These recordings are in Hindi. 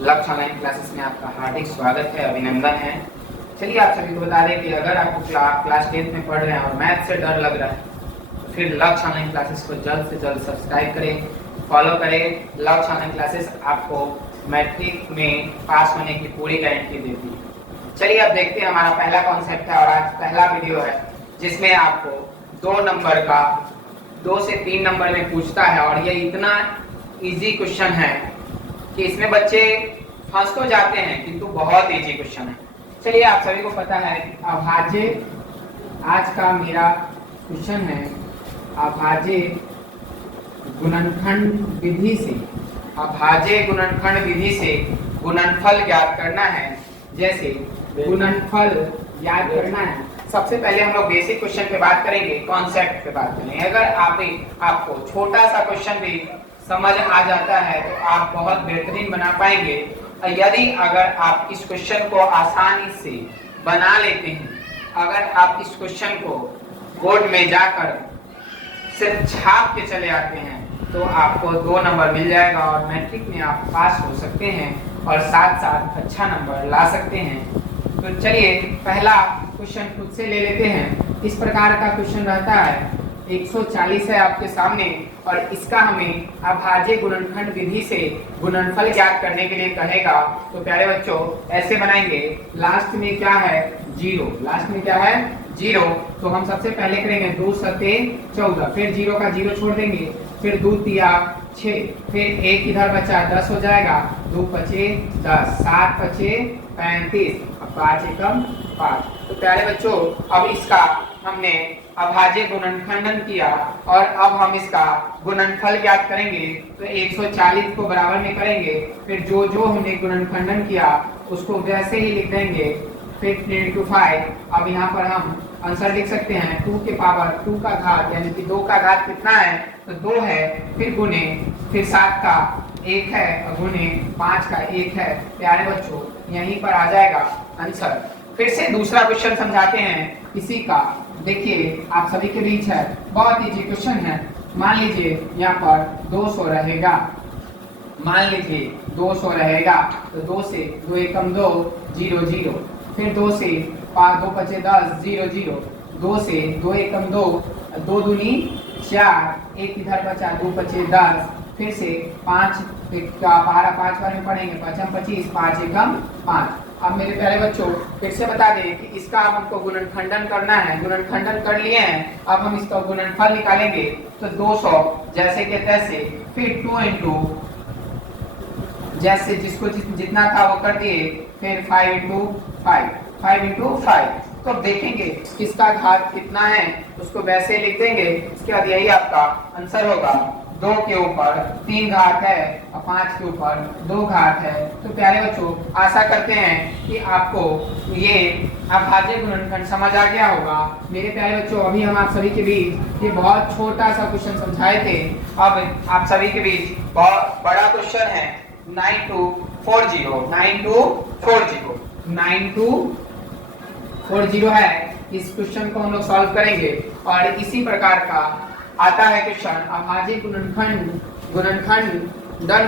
लक्ष्य ऑनलाइन क्लासेस में आपका हार्दिक स्वागत है, अभिनंदन है। चलिए आप सभी को बता दें कि अगर आपको क्लास 10th में पढ़ रहे हैं और मैथ से डर लग रहा है तो फिर लक्ष्य ऑनलाइन क्लासेस को जल्द से जल्द सब्सक्राइब करें, फॉलो करें। लक्ष्य ऑनलाइन क्लासेस आपको मैट्रिक में पास होने की पूरी गारंटी देती है। चलिए अब देखते हैं हमारा पहला कॉन्सेप्ट है और आज पहला वीडियो है जिसमें आपको 2 नंबर का 2 से 3 नंबर में पूछता है और ये इतना इजी क्वेश्चन है कि इसमें बच्चे फंस तो जाते हैं किंतु बहुत इजी क्वेश्चन है। चलिए आप सभी को पता है कि अभाज्य, आज का मेरा क्वेश्चन है अभाज्य गुणनखंड विधि से, अभाज्य गुणनखंड विधि से गुणनफल ज्ञात करना है। जैसे गुणनफल ज्ञात करना है, सबसे पहले हम लोग बेसिक क्वेश्चन पे बात करेंगे, कॉन्सेप्ट पे बात करेंगे। अगर आपको छोटा सा क्वेश्चन भी समझ आ जाता है तो आप बहुत बेहतरीन बना पाएंगे। यदि अगर आप इस क्वेश्चन को आसानी से बना लेते हैं, अगर आप इस क्वेश्चन को बोर्ड में जाकर सिर्फ छाप के चले आते हैं तो आपको 2 नंबर मिल जाएगा और मैट्रिक में आप पास हो सकते हैं और साथ साथ अच्छा नंबर ला सकते हैं। तो चलिए पहला क्वेश्चन खुद से ले लेते हैं। इस प्रकार का क्वेश्चन रहता है, 140 है आपके सामने और इसका हमें अभाज्य गुणनखंड विधि से गुणनफल ज्ञात करने के लिए कहेगा। तो प्यारे बच्चों ऐसे बनाएंगे, लास्ट में क्या है 0, लास्ट में क्या है 0। तो हम सबसे पहले करेंगे 2 सते 14, फिर 0 का 0 छोड़ देंगे, फिर 2 तिया 6, फिर 1 इधर बचा 10 हो जाएगा, 2 पचे 10, 7 पचे 35, 5 एकम 5। तो प्यारे बच्चों अब इसका हमने अभाज्य गुणनखंडन किया और अब हम इसका गुणनफल ज्ञात करेंगे। तो 140 को बराबर में करेंगे, फिर जो जो हमने गुणनखंडन किया उसको वैसे ही लिख देंगे, फिर 3 into 5। अब यहाँ पर हम आंसर लिख सकते हैं 2 के पावर 2 का घात यानी कि 2 का घात कितना है तो 2 है, फिर गुने, फिर 7 का 1 है और गुने 5 का 1 है। प्यारे बच्चों यहीं पर आ जाएगा आंसर। फिर से दूसरा क्वेश्चन समझाते हैं इसी का। देखिए आप सभी के बीच है, बहुत इजी क्वेश्चन है। मान लीजिए यहाँ पर 200 रहेगा, मान लीजिए 200 रहेगा तो 2 से 2 एकम 2 0 0, फिर 2 से 5 2 पचे 10 0 0, 2 से 2 एकम 2, 2 दूनी 4, 1 इधर बचा 2 पचे 10, फिर से 5 का 12 5 बार में पढ़ेंगे 5 25, 5 एकम 5। अब मेरे प्यारे बच्चों फिर से बता दें कि इसका अब हमको गुणनखंडन करना है, गुणनखंडन कर लिए हैं, अब हम इसका गुणनफल निकालेंगे। तो 200 जैसे के तैसे, फिर 2 into जैसे जिसको जितना था वो कर दिए, फिर 5 into 5। तो देखेंगे किसका घात कितना है उसको वैसे लिख देंगे। इसके बाद यही आपका आंसर होगा। 2 के ऊपर 3 घात है और 5 के ऊपर 2 घात है। तो प्यारे बच्चों आशा करते हैं कि आपको ये अभाज्य गुणनखंड समझ आ गया होगा। मेरे प्यारे बच्चों अभी हम आप सभी के बीच ये बहुत छोटा सा क्वेश्चन समझाए थे, अब आप सभी के बीच बहुत बड़ा क्वेश्चन है 9240 है। इस क्वेश्चन को हम लोग सॉल्व करेंगे और इसी प्रकार का आता है क्वेश्चन अभाज्य गुणनखंडन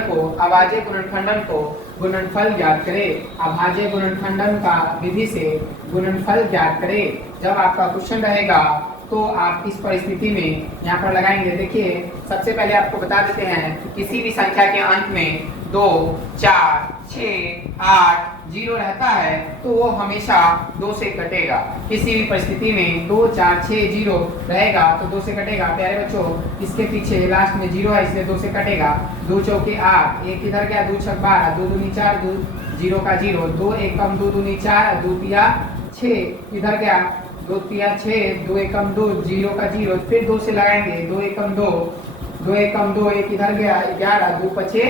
को, अभाज्य गुणनखंडन को गुणनफल ज्ञात करें। अभाज्य गुणनखंडन का विधि से गुणनफल ज्ञात करें। जब आपका क्वेश्चन रहेगा तो आप इस परिस्थिति में यहाँ पर लगाएंगे। देखिए सबसे पहले आपको बता देते हैं कि किसी भी संख्या के अंत में 2 4 6 8 0 रहता है तो वो हमेशा 2 से कटेगा। किसी भी परिस्थिति में 2 4 6 0 रहेगा तो 2 से कटेगा। प्यारे बच्चों इसके पीछे लास्ट में 0 है इसलिए 2 से कटेगा। 2 चौके 8, 1 इधर गया 2 छक 12, 2 दूनी 4, 2 0 का 0, 2 एकम 2 दूनी 4, 2 तिया 6 इधर गया 2 तिया 6, 2 एकम 2 0 का 0, फिर 2 से लगाएंगे 2 एकम 2, 2 एकम 2, 1 इधर गया 11, 2 पचे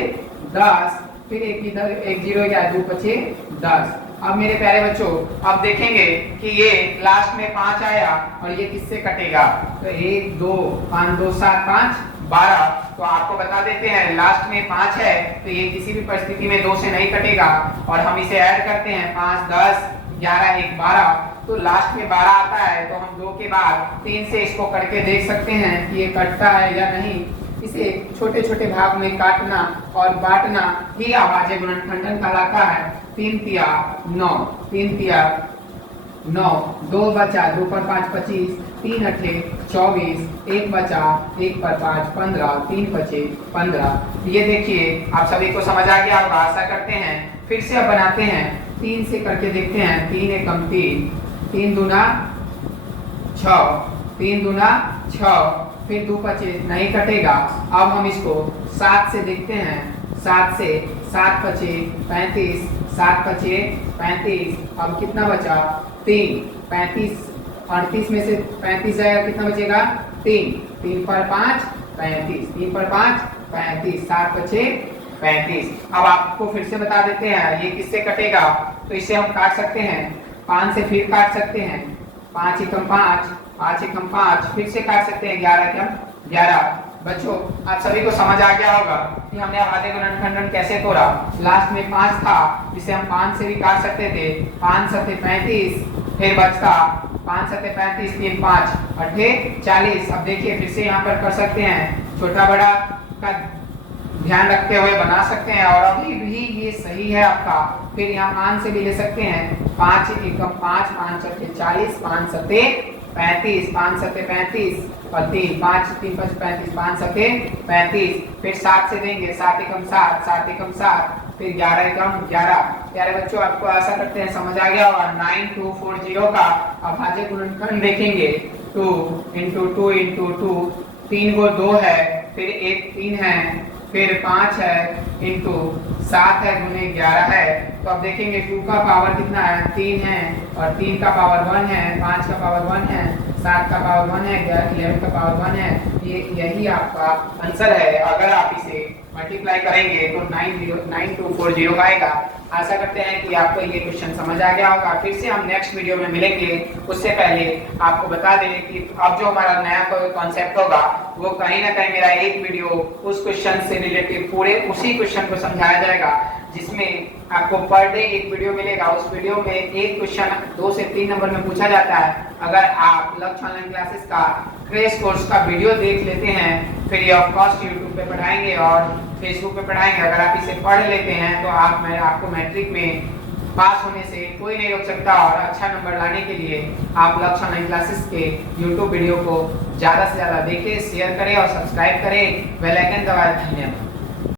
10, फिर 1 इधर 1 0 गया 2 पचे 10। अब मेरे प्यारे बच्चों अब देखेंगे कि ये लास्ट में 5 आया और ये किससे कटेगा। तो 1 2 5 2 7 5 12। तो आपको बता देते हैं लास्ट में 5 है तो ये किसी भी परिस्थिति में 2 से नहीं कटेगा और हम इसे ऐड करते हैं 5 10 11 1 12। तो लास्ट में 12 आता है तो हम 2 के बाद 3 से इसको करके देख सकते हैं कि ये कटता है या नहीं। इसे छोटे छोटे भाग में काटना और बांटना ही अभाज्य गुणनखंडन कहलाता है। 3 तिया 9, 3 तिया 9, 2 बचा, 2 पर 5 25, 3 अठे 24, 1 बचा, 1 पर 5 15, 3 बचे 15। ये देखिए आप सभी को समझ आ गया होगा, आशा करते हैं। फिर से अब बनाते हैं, 3 से करके देखते हैं। 3 एकम 3, 3 दूना 6, 3 दूना 6, फिर 2 बचे नहीं कटेगा। अब हम इसको 7 से देखते हैं, 7 से 7 बचे 35, 7 बचे 35, अब कितना बचा 3, 35 38 में से 35 जाएगा, कितना बचेगा 3, 3 पर 5 35, 3 पर 5 35, 7 बचे 35। अब आपको फिर से बता देते हैं ये किससे कटेगा, तो इसे हम काट सकते हैं 5 से, फिर काट सकते हैं 5 एकम 5, 5 एकम 5, फिर से काट सकते हैं 11 एकम 11। बच्चों आप सभी को समझ आ गया होगा कि हमने अभाज्य गुणनखंडन कैसे तोड़ा। लास्ट में 5 था जिसे हम 5 से भी काट सकते थे, 5 सत्ते 35, फिर बचता 5 सत्ते 35, 3 5 अठे 40। अब देखिए फिर से यहाँ पर कर सकते हैं, छोटा बड़ा का ध्यान रखते हुए बना सकते हैं और अभी भी ये सही है आपका। फिर यहाँ 5 से भी ले सकते हैं, 5 एकम 5, 5 अठे 40, 5 सत्ते 35, 5 सत्ते 35 और 3 5 3 5 35, 5 सत्ते 35। फिर 7 से देंगे, 7 एकम 7, 7 एकम 7, फिर 11 एकम 11। प्यारे बच्चों आपको आशा करते हैं समझ आ गया होगा। 9240 का अभाज्य गुणनखंड देखेंगे, 2 × 2 × 2, 3 को 2 है, फिर 1 3 है, फिर 5 है, इंटू 7 है, गुने 11 है। तो अब देखेंगे 2 का पावर कितना है 3 है, और 3 का पावर 1 है, 5 का पावर 1 है, 7 का पावर 1 है, 11 का पावर 1 है। यही आपका आंसर है। अगर आप इसे मल्टीप्लाई करेंगे तो 9240 आएगा। आशा करते हैं कि आपको ये क्वेश्चन समझ आ गया होगा। फिर से हम नेक्स्ट वीडियो में मिलेंगे, उससे पहले आपको बता दें कि अब जो हमारा नया कोई कॉन्सेप्ट होगा वो कहीं ना कहीं मेरा एक वीडियो उस क्वेश्चन से रिलेटेड पूरे उसी क्वेश्चन को समझाया जाएगा, जिसमें आपको पर डे एक वीडियो मिलेगा। उस वीडियो में एक क्वेश्चन 2 से 3 नंबर में पूछा जाता है। अगर आप लक्ष्य ऑनलाइन क्लासेस का क्रैश कोर्स का वीडियो देख लेते हैं, फिर ये ऑफ कोर्स यूट्यूब पे पढ़ाएंगे और फेसबुक पे पढ़ाएंगे। अगर आप इसे पढ़ लेते हैं तो आपको मैट्रिक में पास होने से कोई नहीं रोक सकता। और अच्छा नंबर लाने के लिए आप लक्ष्य ऑनलाइन क्लासेस के यूट्यूब वीडियो को ज़्यादा से ज़्यादा देखें, शेयर करें और सब्सक्राइब करें, बेल आइकन दबाएं। धन्यवाद।